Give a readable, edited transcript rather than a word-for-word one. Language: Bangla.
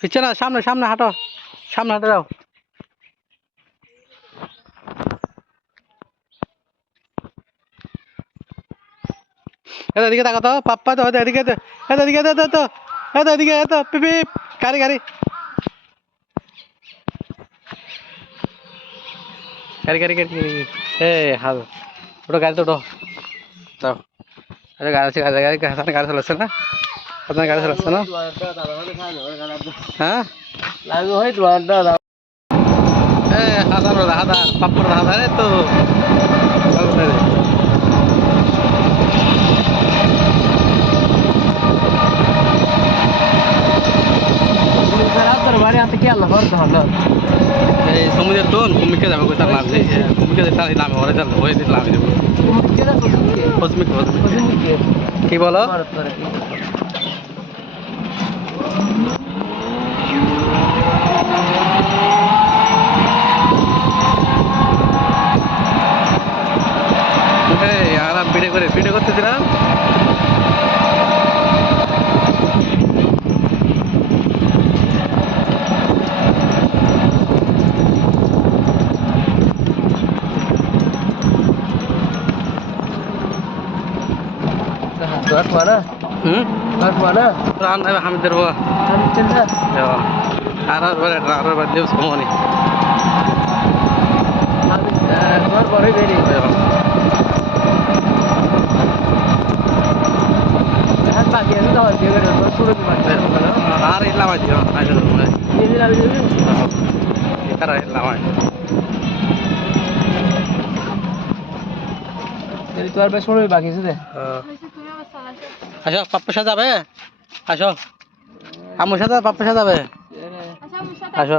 পিছনে না, সামনে সামনে হাঁটো, সামনে হাঁটে যাও। এদিকে তাকাতো পাপ্পা, তো এদিকে এদিকে তো এদিকে তো পিপি গাড়ি গাড়ি গাড়ি গাড়ি গাড়ি গাড়ি এ হাল ওটা গাড়িতে ওঠো যাও। আচ্ছা গাড়ি আছে, গাড়ি গাড়ি হাসানে গাড়ি চালাচ্ছে না, আপনার গাড়ি চালাচ্ছে না? হ্যাঁ এ হাজার হাজার পাপ্পর হাজার তো এই সমুদ্রের টোন কুমিকে যাবে কোথাও লাভ নেই, কুমিকে যেতে নামে ওরে যাবে হয়ে দিতে লাভ দেবো। কসমিক কি বলো? আরাম ভিডিও করতেছিলাম। হামিদের আর দেব সমনি আর ইলাম তোর বেশ সময় বাকি আছে রে। আসো পাপ্পার সাথে যাবে, আসো আমার সাথে পাপ্পার সাথে যাবে, আসো।